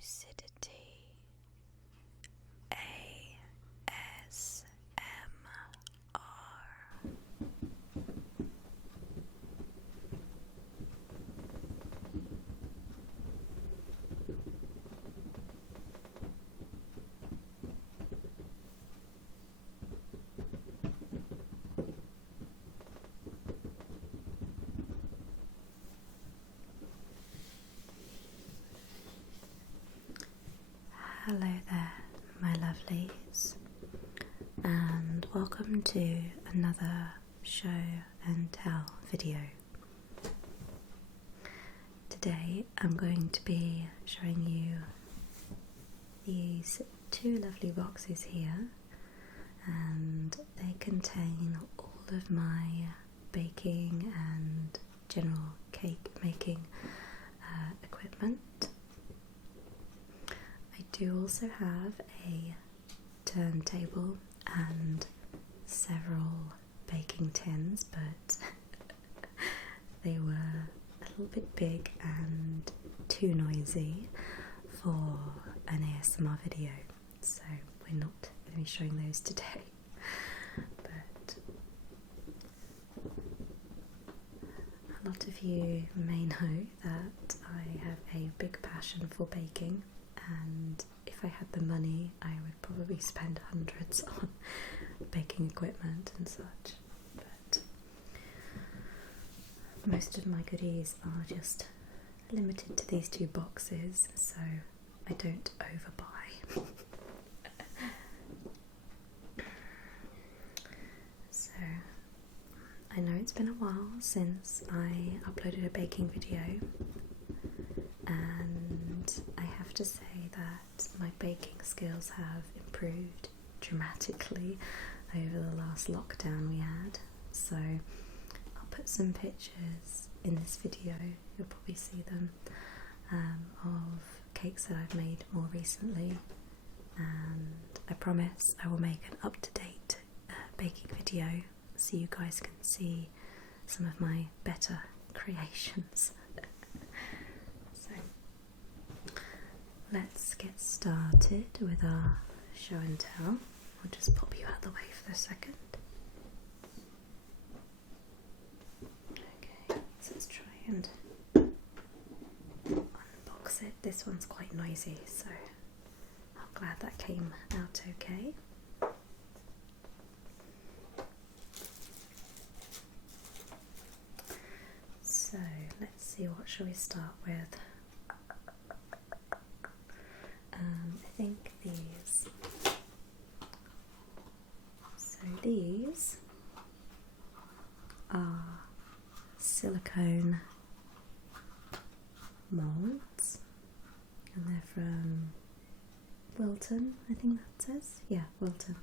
LadyLucidity ASMR. Hello there, my lovelies, and welcome to another show and tell video. Today I'm going to be showing you these two lovely boxes here, and they contain all of my baking and general cake making equipment. I do also have a turntable and several baking tins, but they were a little bit big and too noisy for an ASMR video, so we're not going to be showing those today. But a lot of you may know that I have a big passion for baking, and if I had the money I would probably spend hundreds on baking equipment and such, but most of my goodies are just limited to these two boxes, so I don't overbuy. So I know it's been a while since I uploaded a baking video, and I have to say that my baking skills have improved dramatically over the last lockdown we had. So I'll put some pictures in this video, you'll probably see them, of cakes that I've made more recently, and I promise I will make an up-to-date baking video so you guys can see some of my better creations. Let's get started with our show and tell. I'll just pop you out of the way for a second. Okay, so let's try and unbox it. This one's quite noisy, so I'm glad that came out okay. So let's see, what shall we start with? I think these. So these are silicone molds, and they're from Wilton, I think that says. Yeah, Wilton.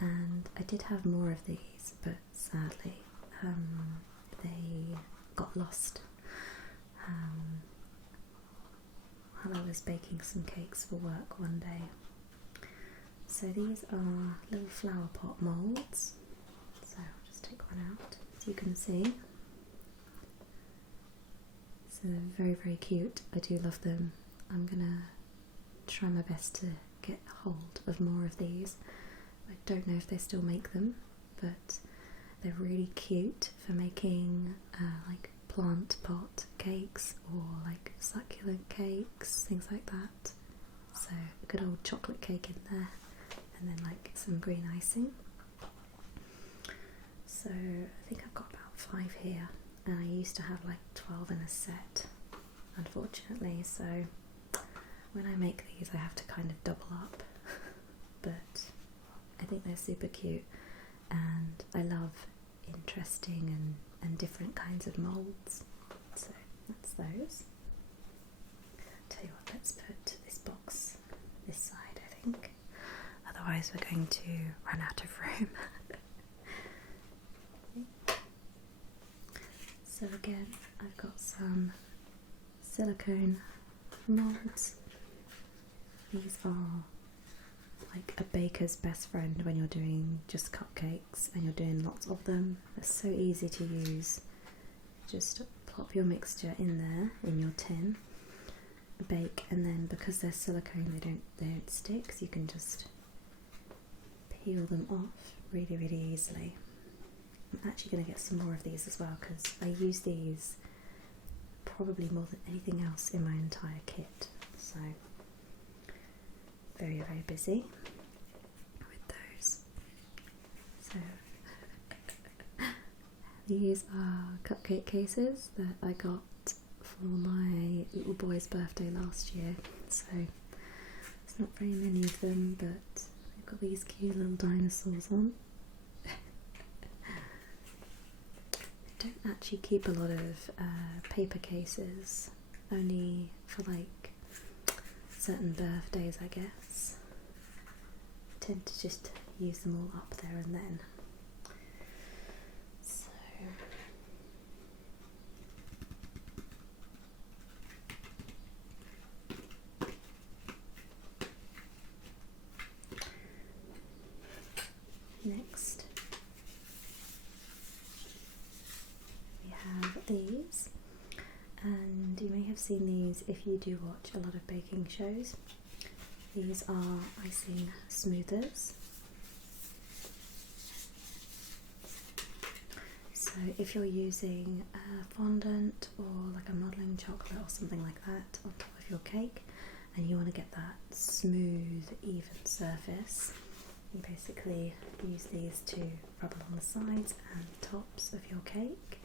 And I did have more of these, but sadly they got lost while I was baking some cakes for work one day. So these are little flower pot moulds. So I'll just take one out, as you can see. So they're very, very cute. I do love them. I'm gonna try my best to get hold of more of these. I don't know if they still make them, but they're really cute for making like plant pot cakes or like succulent cakes, things like that. So a good old chocolate cake in there, and then like some green icing. So I think I've got about 5 here, and I used to have like 12 in a set, unfortunately, so when I make these I have to kind of double up. But I think they're super cute, and I love interesting and different kinds of moulds, so that's those. Tell you what, let's put this box this side, I think, otherwise we're going to run out of room. So again, I've got some silicone moulds. These are like a baker's best friend when you're doing just cupcakes and you're doing lots of them. They're so easy to use. Just plop your mixture in there in your tin, bake, and then because they're silicone they don't stick, so you can just peel them off really easily. I'm actually going to get some more of these as well, because I use these probably more than anything else in my entire kit, so very busy with those. So these are cupcake cases that I got for my little boy's birthday last year, so there's not very many of them, but they've got these cute little dinosaurs on. I don't actually keep a lot of paper cases, only for like certain birthdays, I guess. I tend to just use them all up there and then. So next we have these, and you may have seen these if you do watch a lot of baking shows. These are icing smoothers. So if you're using fondant or like a modelling chocolate or something like that on top of your cake, and you want to get that smooth, even surface, you basically use these to rub along the sides and tops of your cake,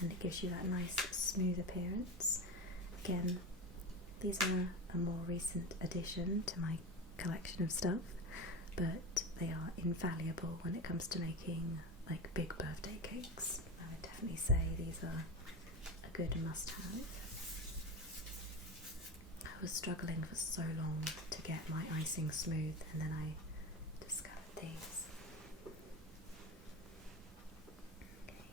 and it gives you that nice smooth appearance. Again, these are a more recent addition to my collection of stuff, but they are invaluable when it comes to making like big birthday cakes. I would definitely say these are a good must-have. I was struggling for so long to get my icing smooth, and then I discovered these. Okay.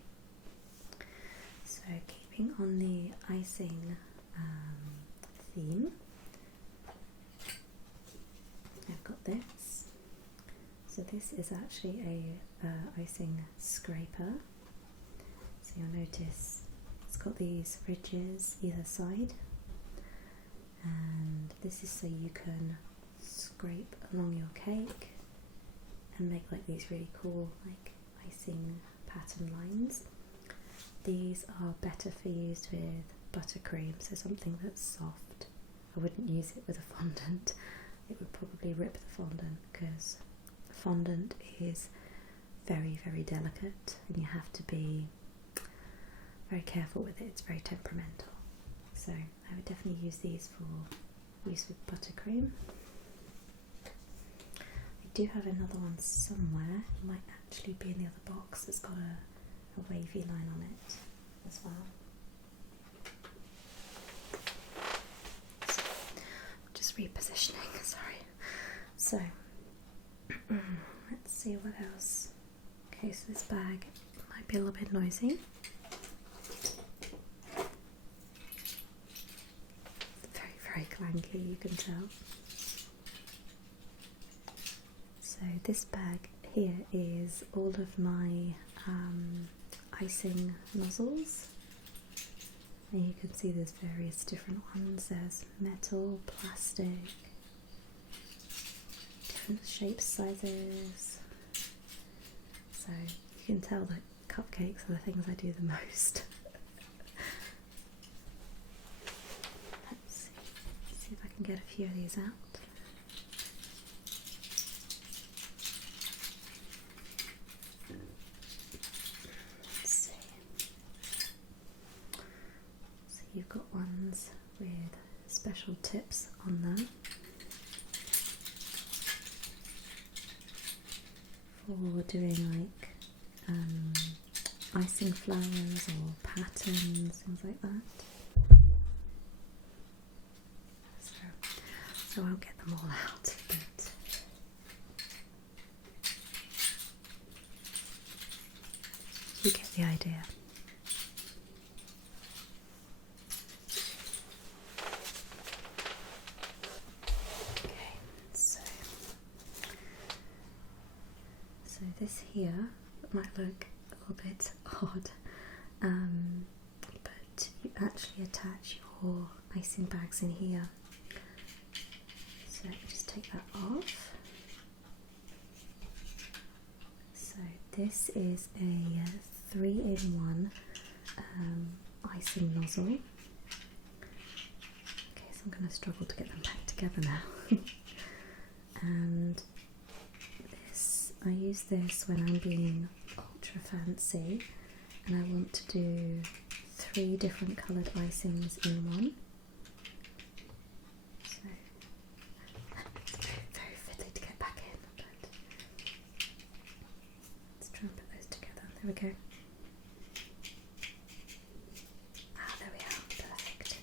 So keeping on the icing theme, I've got this. So this is actually a icing scraper. So you'll notice it's got these ridges either side, and this is so you can scrape along your cake and make like these really cool like icing pattern lines. These are better for use with buttercream, so something that's soft. I wouldn't use it with a fondant. It would probably rip the fondant, because fondant is very delicate and you have to be very careful with it. It's very temperamental, so I would definitely use these for use with buttercream. I do have another one somewhere. It might actually be in the other box. It's got a wavy line on it as well. So, just repositioning, sorry. So let's see what else. Okay, so this bag might be a little bit noisy. It's very clanky, you can tell. So this bag here is all of my icing nozzles, and you can see there's various different ones. There's metal, plastic, different shapes, sizes, so you can tell that cupcakes are the things I do the most. Let's see if I can get a few of these out. You've got ones with special tips on them for doing like icing flowers or patterns, things like that. So I won't get them all out, but you get the idea. So this here might look a little bit odd, but you actually attach your icing bags in here. So let me just take that off. So this is a 3-in-1 icing nozzle. Okay, so I'm going to struggle to get them back together now. And this, I use this when I'm being ultra fancy and I want to do 3 different coloured icings in one. So it's very fiddly to get back in, but let's try and put those together. There we go. There we are, perfect.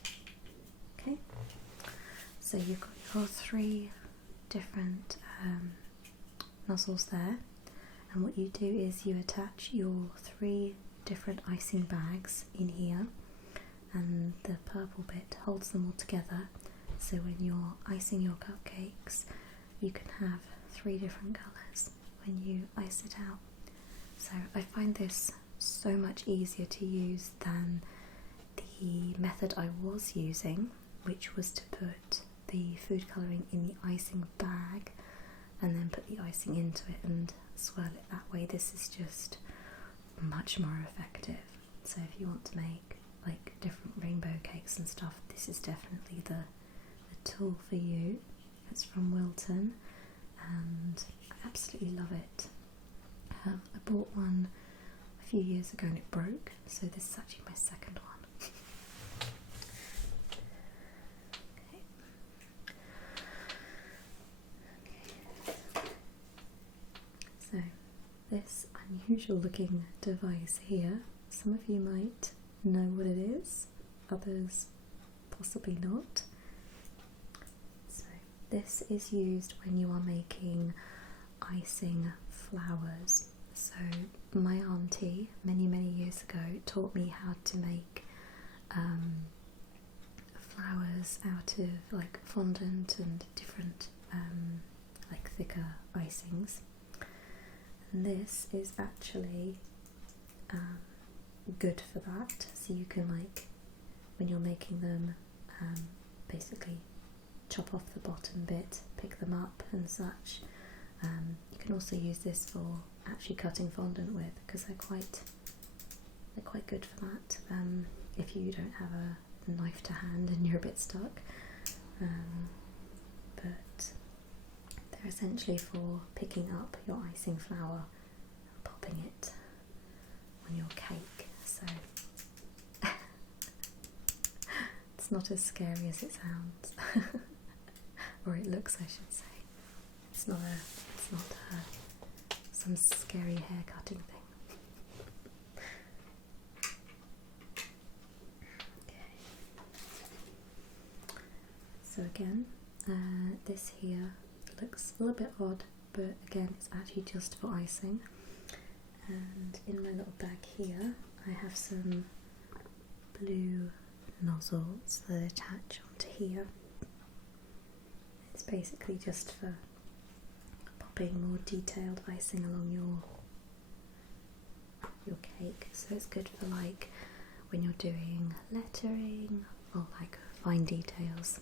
Okay, so you've got your 3 different nozzles there, and what you do is you attach your 3 different icing bags in here, and the purple bit holds them all together, so when you're icing your cupcakes you can have 3 different colours when you ice it out. So I find this so much easier to use than the method I was using, which was to put the food colouring in the icing bag and then put the icing into it and swirl it that way. This is just much more effective. So if you want to make like different rainbow cakes and stuff, this is definitely the tool for you. It's from Wilton and I absolutely love it. I bought one a few years ago and it broke, so this is actually my second one. So this unusual looking device here, some of you might know what it is, others possibly not. So this is used when you are making icing flowers. So my auntie many years ago taught me how to make flowers out of like fondant and different like thicker icings. And this is actually good for that, so you can, like, when you're making them, basically chop off the bottom bit, pick them up and such. You can also use this for actually cutting fondant with, because they're quite good for that, if you don't have a knife to hand and you're a bit stuck. But they're essentially for picking up your icing flour and popping it on your cake, so it's not as scary as it sounds, or it looks, I should say. It's not some scary hair cutting thing. Okay. So again, this here looks a little bit odd, but again it's actually just for icing. And in my little bag here I have some blue nozzles that attach onto here. It's basically just for popping more detailed icing along your cake, so it's good for like when you're doing lettering or like fine details,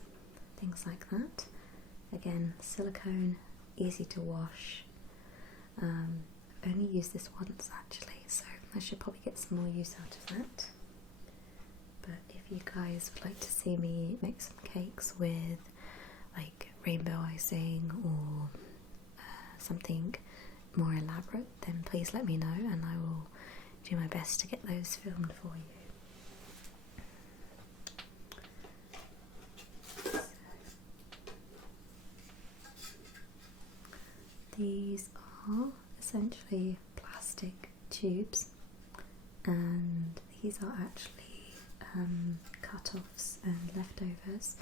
things like that. Again, silicone, easy to wash. I've only used this once actually, so I should probably get some more use out of that. But if you guys would like to see me make some cakes with like rainbow icing or something more elaborate, then please let me know and I will do my best to get those filmed for you. These are essentially plastic tubes, and these are actually cut-offs and leftovers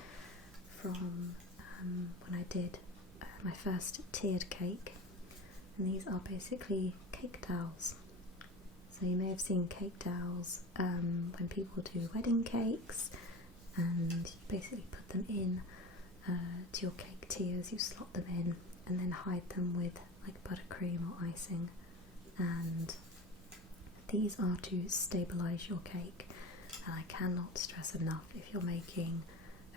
from when I did my first tiered cake, and these are basically cake dowels. So you may have seen cake dowels when people do wedding cakes, and you basically put them in to your cake tiers, you slot them in and then hide them with like buttercream or icing, and these are to stabilise your cake. And I cannot stress enough, if you're making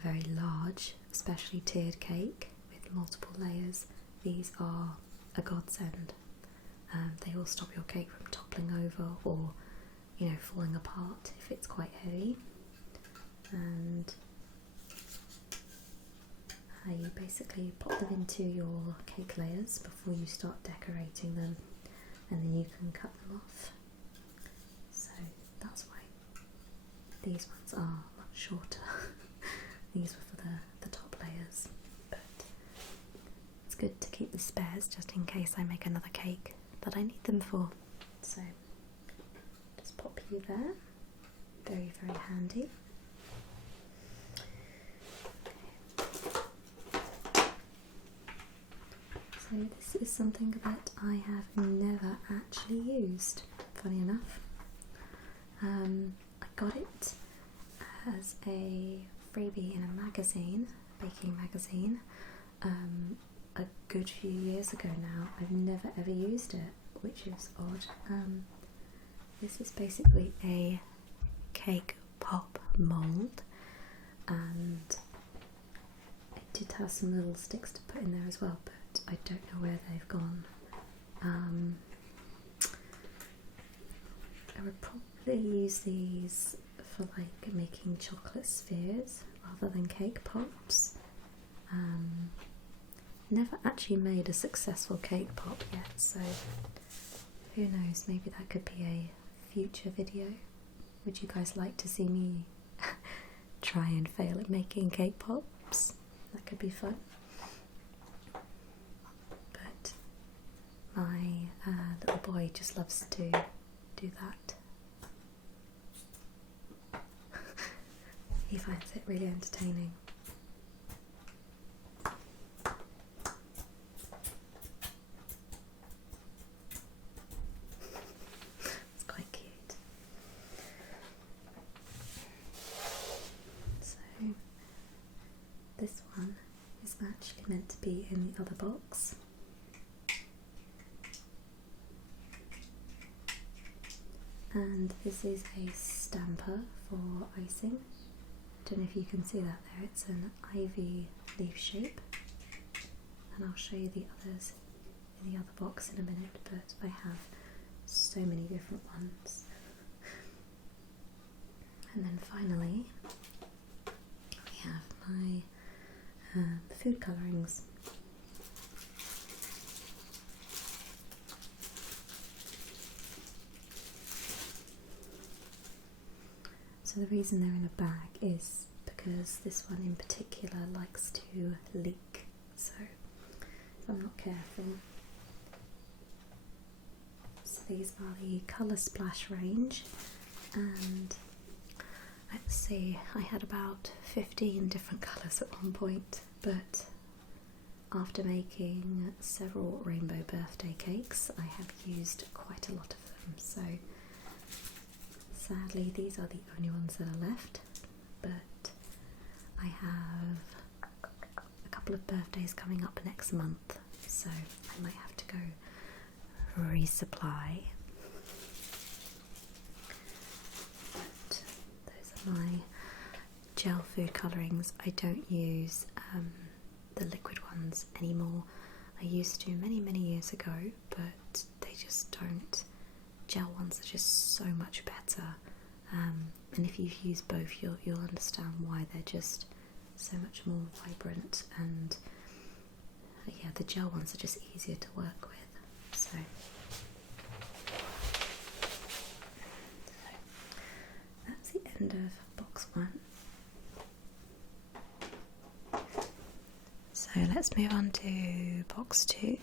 a very large, especially tiered cake with multiple layers, these are a godsend. They will stop your cake from toppling over or, you know, falling apart if it's quite heavy. And you basically pop them into your cake layers before you start decorating them, and then you can cut them off. So that's why these ones are much shorter. These were for the top layers, but it's good to keep the spares just in case I make another cake that I need them for. So just pop you there. Very, very handy. So this is something that I have never actually used, funny enough. I got it as a freebie in a magazine, baking magazine, a good few years ago now. I've never ever used it, which is odd. This is basically a cake pop mould, and it did have some little sticks to put in there as well, but I don't know where they've gone. I would probably use these for like making chocolate spheres rather than cake pops. Never actually made a successful cake pop yet, so who knows, maybe that could be a future video. Would you guys like to see me try and fail at making cake pops? That could be fun. But my little boy just loves to do that. He finds it really entertaining. It's quite cute. So this one is actually meant to be in the other box. And this is a stamper for icing. Don't know if you can see that there, it's an ivy leaf shape, and I'll show you the others in the other box in a minute, but I have so many different ones. And then finally we have my food colourings. So the reason they're in a bag is because this one in particular likes to leak, so if I'm not careful. So these are the Colour Splash range, and let's see, I had about 15 different colours at one point, but after making several rainbow birthday cakes I have used quite a lot of them, so sadly these are the only ones that are left, but I have a couple of birthdays coming up next month, so I might have to go resupply. But those are my gel food colourings. I don't use the liquid ones anymore. I used to many years ago, but they just don't. Gel ones are just so much better, and if you've used both you'll understand why they're just so much more vibrant, and yeah, the gel ones are just easier to work with. So that's the end of box 1. So let's move on to box 2.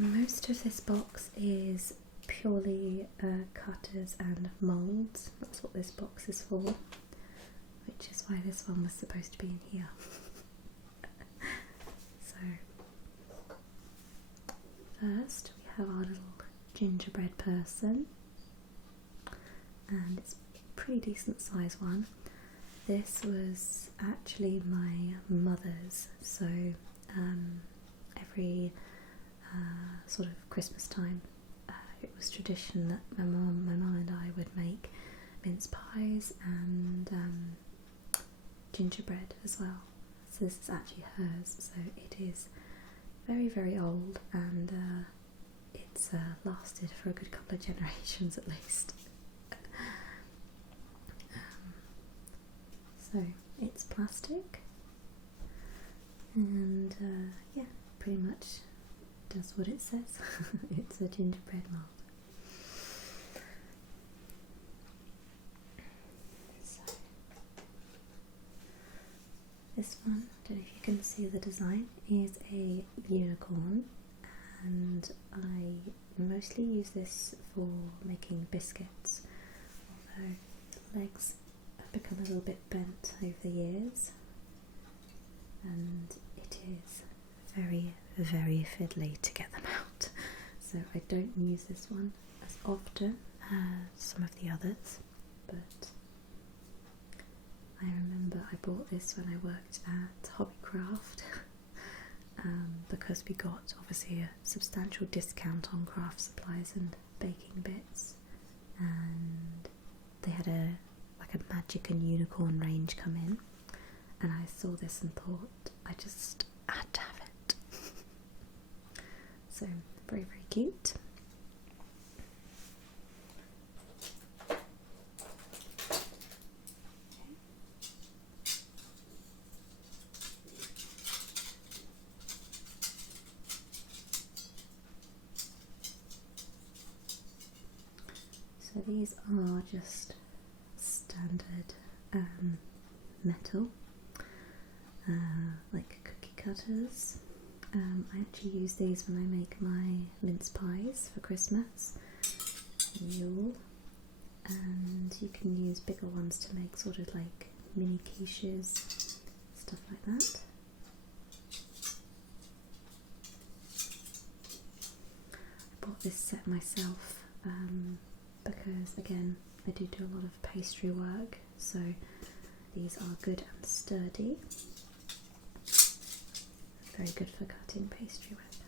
Most of this box is purely cutters and moulds. That's what this box is for, which is why this one was supposed to be in here. So first we have our little gingerbread person, and it's a pretty decent size one. This was actually my mother's, so every sort of Christmas time, it was tradition that my mum and I would make mince pies and gingerbread as well. So this is actually hers, so it is very, very old, and it's lasted for a good couple of generations at least. So it's plastic, and yeah, pretty much does what it says. It's a gingerbread mold. So this one, I don't know if you can see the design, is a unicorn, and I mostly use this for making biscuits, although the legs have become a little bit bent over the years, and it is very, very fiddly to get them out, so I don't use this one as often as some of the others, but I remember I bought this when I worked at Hobbycraft because we got obviously a substantial discount on craft supplies and baking bits, and they had a magic and unicorn range come in, and I saw this and thought I just had to have it. So very, very cute. So these are just standard metal, like cookie cutters. I actually use these when I make my mince pies for Christmas, Yule, and you can use bigger ones to make sort of like mini quiches, stuff like that. I bought this set myself because, again, I do a lot of pastry work, so these are good and sturdy. Very good for cutting pastry with.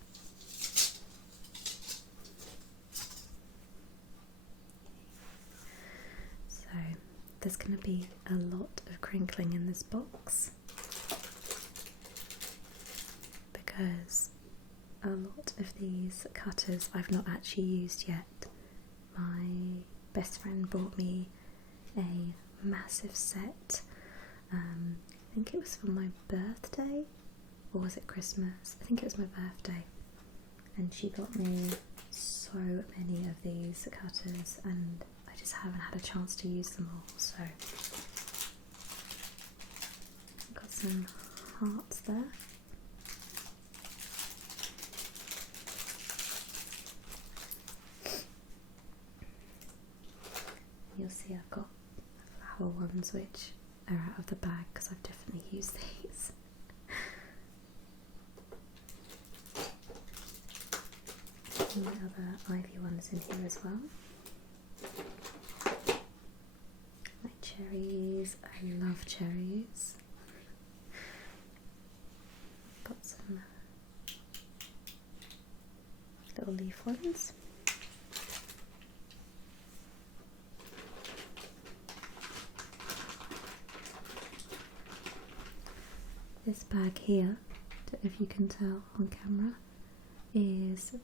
So there's going to be a lot of crinkling in this box because a lot of these cutters I've not actually used yet. My best friend bought me a massive set. I think it was for my birthday, or was it Christmas? I think it was my birthday, and she got me so many of these cutters, and I just haven't had a chance to use them all. So I've got some hearts there. You'll see I've got flower ones which are out of the bag because I've definitely used these. And the other ivy ones in here as well. My cherries, I love cherries. Got some little leaf ones. This bag here, if you can tell on camera, is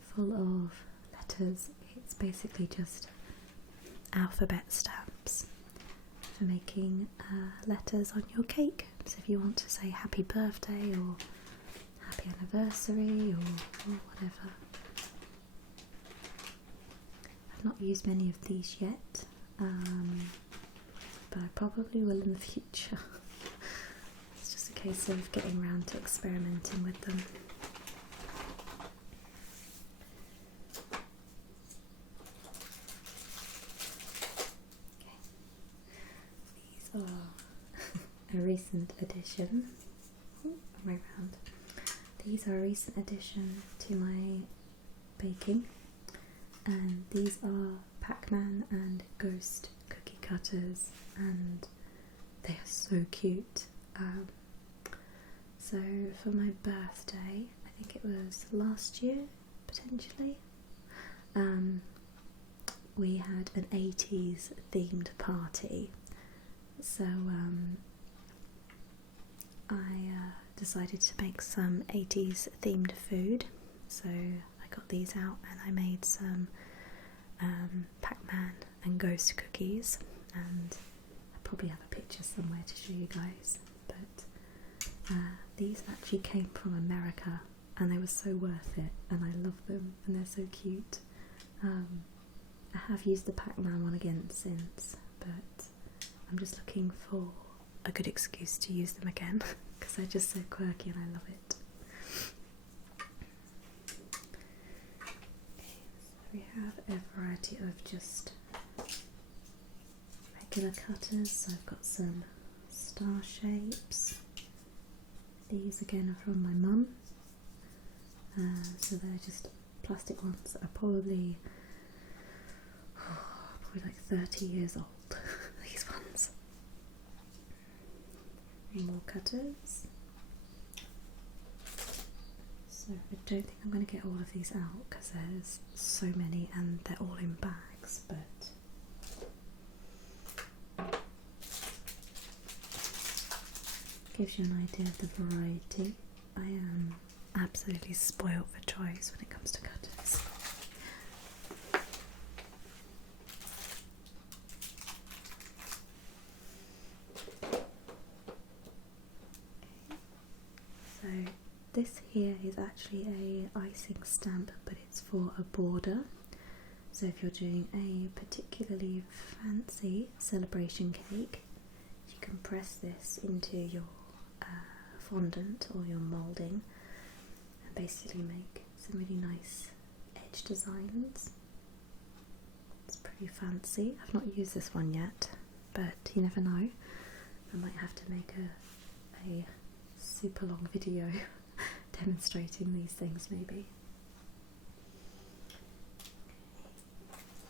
full of letters. It's basically just alphabet stamps for making letters on your cake. So if you want to say happy birthday or happy anniversary or whatever. I've not used many of these yet, but I probably will in the future. Case of getting around to experimenting with them. Okay. These are a recent addition. Way round. These are a recent addition to my baking, and these are Pac-Man and Ghost cookie cutters, and they are so cute. So for my birthday, I think it was last year, potentially, we had an 80s themed party. So I decided to make some 80s themed food. So I got these out and I made some Pac-Man and ghost cookies, and I probably have a picture somewhere to show you guys, but these actually came from America and they were so worth it, and I love them and they're so cute. I have used the Pac-Man one again since, but I'm just looking for a good excuse to use them again because they're just so quirky and I love it. We have a variety of just regular cutters, so I've got some star shapes. These again are from my mum, so they're just plastic ones that are probably like 30 years old, these ones. More cutters. So I don't think I'm going to get all of these out because there's so many and they're all in bags, but gives you an idea of the variety. I am absolutely spoiled for choice when it comes to cutters. So this here is actually a icing stamp, but it's for a border. So if you're doing a particularly fancy celebration cake, you can press this into your fondant or your moulding and basically make some really nice edge designs. It's pretty fancy. I've not used this one yet, but you never know. I might have to make a super long video demonstrating these things maybe.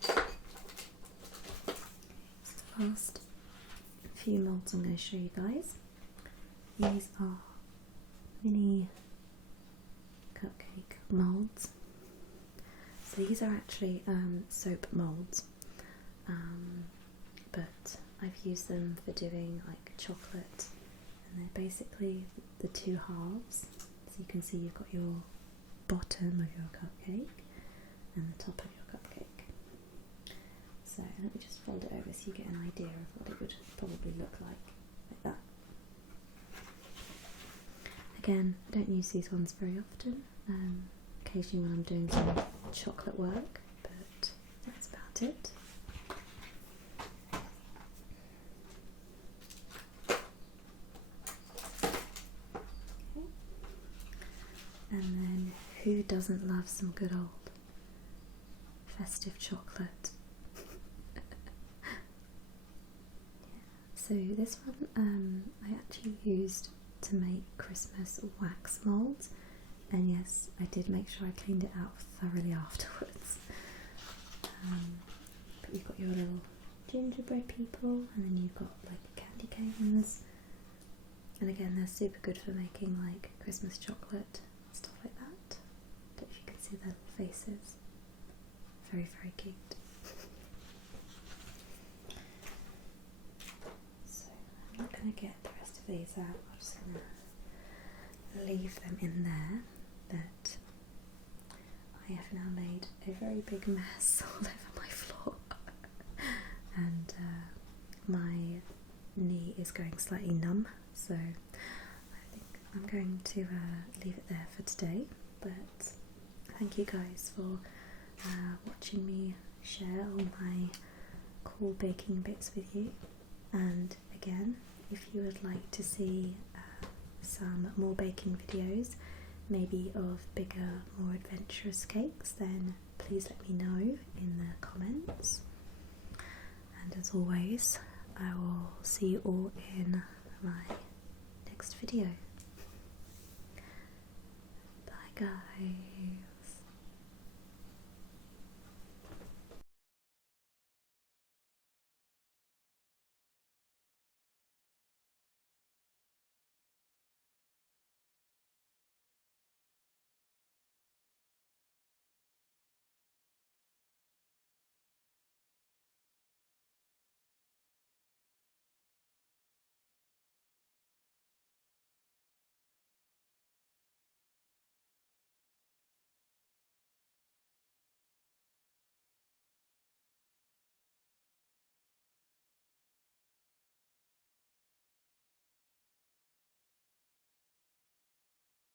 So the last few moulds I'm going to show you guys. These are mini cupcake moulds. So these are actually soap moulds, but I've used them for doing like chocolate, and they're basically the two halves. So you can see you've got your bottom of your cupcake and the top of your cupcake. So let me just fold it over so you get an idea of what it would probably look like that. Again, I don't use these ones very often, occasionally when I'm doing some chocolate work, but that's about it. Okay. And then who doesn't love some good old festive chocolate? So this one I actually used to make Christmas wax moulds, and yes, I did make sure I cleaned it out thoroughly afterwards. But you've got your little gingerbread people, and then you've got like candy canes, and again they're super good for making like Christmas chocolate, stuff like that. I don't know if you can see their little faces. Very, very cute. So I'm not going to get the rest of these out, I'm just going to leave them in there, but I have now made a very big mess all over my floor and my knee is going slightly numb, so I think I'm going to leave it there for today. But thank you guys for watching me share all my cool baking bits with you, and again, if you would like to see some more baking videos, maybe of bigger, more adventurous cakes, then please let me know in the comments. And as always, I will see you all in my next video. Bye guys.